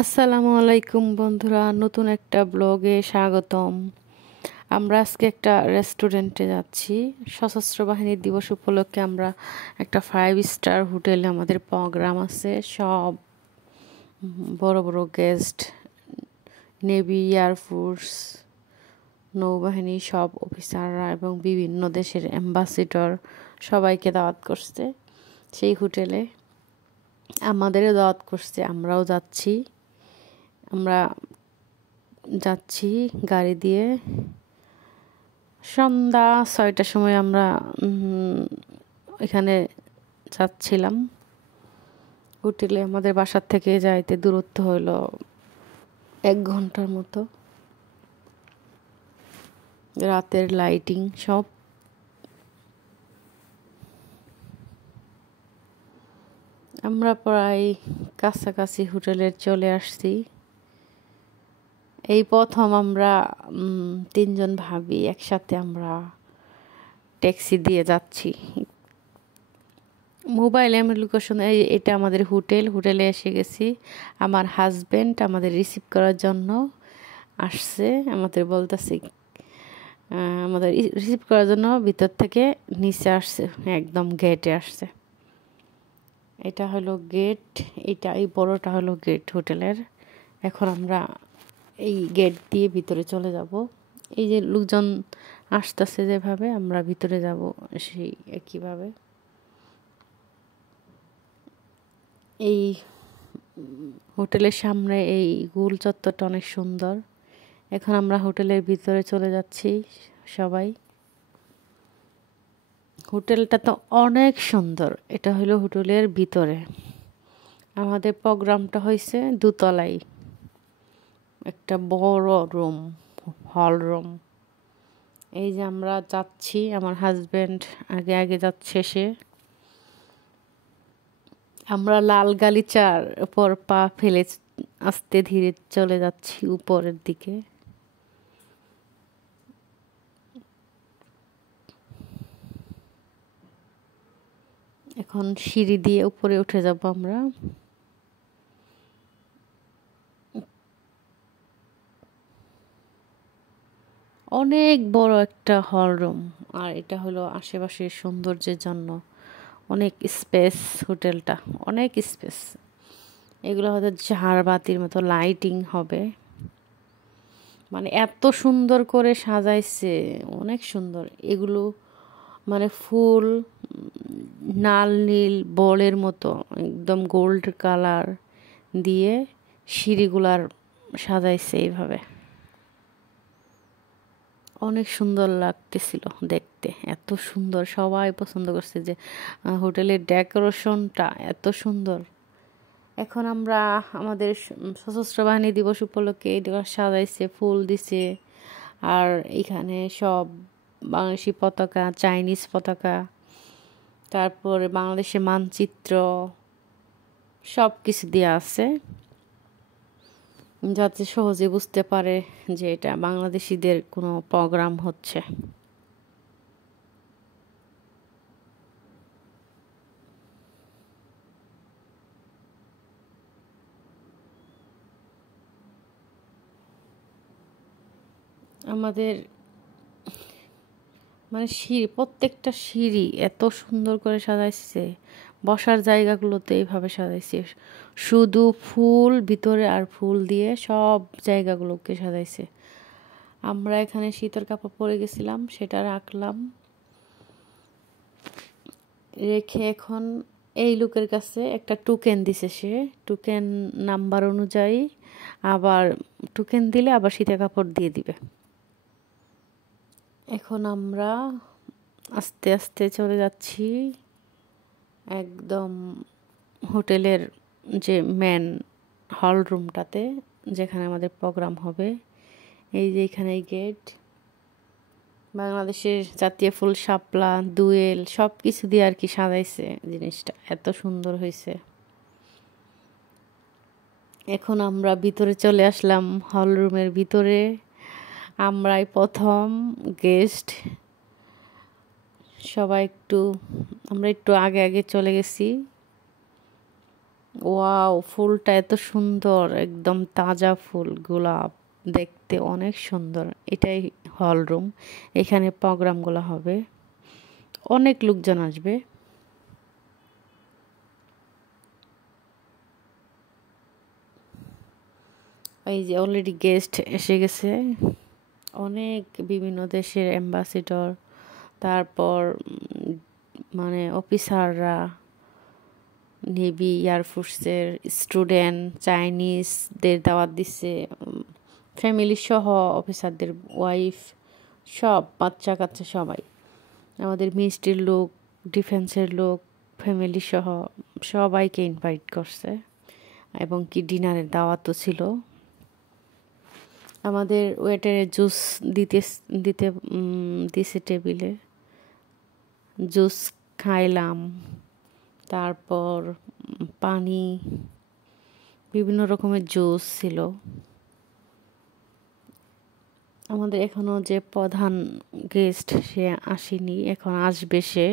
আসসালামু আলাইকুম বন্ধুরা, নতুন একটা ব্লগে স্বাগতম। আমরা আজকে একটা রেস্টুরেন্টে যাচ্ছি। সশস্ত্র বাহিনী দিবস উপলক্ষে আমরা একটা 5 স্টার হোটেলে আমাদের প্রোগ্রাম আছে। সব বড় বড় গেস্ট, নেভি, এয়ারফোর্স, নৌবাহিনী সব অফিসাররা এবং বিভিন্ন দেশের অ্যাম্বাসেডর সবাইকে দাওয়াত করছে সেই হোটেলে। আমাদেরও দাওয়াত করছে, আমরাও যাচ্ছি। আমরা যাচ্ছি গাড়ি দিয়ে। সন্ধ্যা 6টার সময় আমরা এখানে যাচ্ছিলাম হোটেলে। আমাদের বাসার থেকে যাইতে দূরত্ব হলো 1 ঘন্টার মতো। রাতের লাইটিং সব। আমরা প্রায় কাছাকাছি হোটেলে চলে আসছি। এই প্রথম আমরা 3জন ভাবি একসাথে আমরা ট্যাক্সি দিয়ে যাচ্ছি। মোবাইলে আমি লোকেশন, এটা আমাদের হোটেলে এসে গেছি। আমার হাজব্যান্ড আমাদের রিসিভ করার জন্য আসছে। আমাদের বলতেছি আমাদের রিসিভ করার জন্য ভিতর থেকে নিচে আসছে, একদম গেটে আসছে। এটা হলো গেট, এই বড়টা হলো গেট হোটেলের। এখন আমরা এই গেট দিয়ে ভিতরে চলে যাব। এই যে লোকজন আসতেছে যেভাবে, আমরা ভিতরে যাব সেই একইভাবে। এই হোটেলের সামনে এই গোল চত্বরটা অনেক সুন্দর। এখন আমরা হোটেলের ভিতরে চলে যাচ্ছি সবাই। হোটেলটা তো অনেক সুন্দর। এটা হলো হোটেলের ভিতরে। আমাদের প্রোগ্রামটা হয়েছে দোতলায়, একটা বড় রুম, হল রুম। এই যে আমরা যাচ্ছি, আমার হাজব্যান্ড আগে আগে যাচ্ছে। সে আমরা লাল গালিচার উপর পা ফেলে আস্তে ধীরে চলে যাচ্ছি উপরের দিকে। এখন সিঁড়ি দিয়ে উপরে উঠে যাব আমরা। অনেক বড় একটা হল রুম। আর এটা হলো আশেপাশের সৌন্দর্যের জন্য অনেক স্পেস। হোটেলটা অনেক স্পেস। এগুলো হয়তো ঝাড়বাতির মতো লাইটিং হবে, মানে এত সুন্দর করে সাজাইছে, অনেক সুন্দর। এগুলো মানে ফুল লাল নীল বলের মতো একদম গোল্ড কালার দিয়ে সিঁড়িগুলার সাজাইছে এইভাবে। অনেক সুন্দর লাগতেছিল দেখতে, এত সুন্দর। সবাই পছন্দ করছে যে হোটেলের ডেকোরেশনটা এত সুন্দর। এখন আমরা আমাদের সশস্ত্র বাহিনী দিবস উপলক্ষে এটা সাজাইছে, ফুল দিছে। আর এখানে সব বাংলাদেশি পতাকা, চাইনিজ পতাকা, তারপরে বাংলাদেশের মানচিত্র সব কিছু দেওয়া আছে, যাতে সহজে বুঝতে পারে যে এটা বাংলাদেশিদের কোনো প্রোগ্রাম হচ্ছে। আমাদের মানে সিঁড়ি, প্রত্যেকটা সিঁড়ি এত সুন্দর করে সাজাইছে। বসার জায়গাগুলোতে এইভাবে সাজাইছে, শুধু ফুল ভিতরে আর ফুল দিয়ে সব জায়গাগুলোকে সাজাইছে। আমরা এখানে শীতের কাপড় পরে গেছিলাম, সেটা রাখলাম, রেখে এখন এই লোকের কাছে একটা টোকেন দিছে। সে টোকেন নাম্বার অনুযায়ী আবার টোকেন দিলে আবার শীতের কাপড় দিয়ে দিবে। এখন আমরা আস্তে আস্তে চলে যাচ্ছি একদম হোটেলের যে মেন হল রুমটাতে, যেখানে আমাদের প্রোগ্রাম হবে। এই যে এখানে গেট, বাংলাদেশের জাতীয় ফুল শাপলা, দোয়েল সব কিছু দিয়ে আর কি সাজাইছে জিনিসটা, এত সুন্দর হয়েছে। এখন আমরা ভিতরে চলে আসলাম, হল রুমের ভিতরে। আমরাই প্রথম গেস্ট। সবাই আমরা একটু আগে আগে চলে গেছি। ওয়াও, ফুলটা এত সুন্দর, একদম তাজা ফুল, গোলাপ, দেখতে অনেক সুন্দর। এটাই হল রুম, এখানে প্রোগ্রামগুলো হবে, অনেক লোকজন আসবে। এই যে অলরেডি গেস্ট এসে গেছে, অনেক বিভিন্ন দেশের অ্যাম্বাসেডর, তারপর মানে অফিসাররা, নেভি, এয়ারফোর্সের স্টুডেন্ট, চাইনিজদের দাওয়াত দিচ্ছে, ফ্যামিলি সহ অফিসারদের ওয়াইফ, সব বাচ্চা কাচ্চা সবাই, আমাদের মিনিস্ট্রির লোক, ডিফেন্সের লোক, ফ্যামিলি সহ সবাইকে ইনভাইট করছে, এবং কি ডিনারের দাওয়াতও ছিল। আমাদের ওয়েটারে জুস দিতে দিতে দিছে টেবিলে, জুস খাইলাম, তারপর পানি, বিভিন্ন রকমের জুস ছিল। আমাদের এখনো যে প্রধান গেস্ট সে আসেনি, এখন আসবে সে,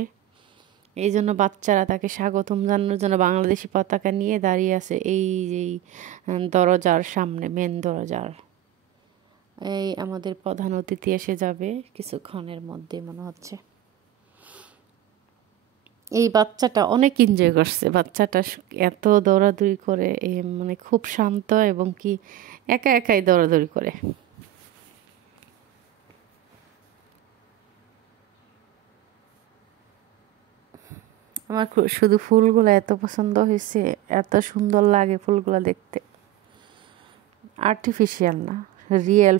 এই জন্য বাচ্চারা তাকে স্বাগতম জানানোর জন্য বাংলাদেশি পতাকা নিয়ে দাঁড়িয়ে আছে এই যে দরজার সামনে, মেন দরজার। এই আমাদের প্রধান অতিথি এসে যাবে কিছুক্ষণের মধ্যে মনে হচ্ছে। এই বাচ্চাটা অনেক এনজয় করছে, বাচ্চাটা এত দৌড়াদৌড়ি করে, মানে খুব শান্ত, এবং কি একা একাই দৌড়াদৌড়ি করে। আমার শুধু ফুলগুলো এত পছন্দ হয়েছে, এত সুন্দর লাগে ফুলগুলো দেখতে, আর্টিফিশিয়াল না, রিয়েল।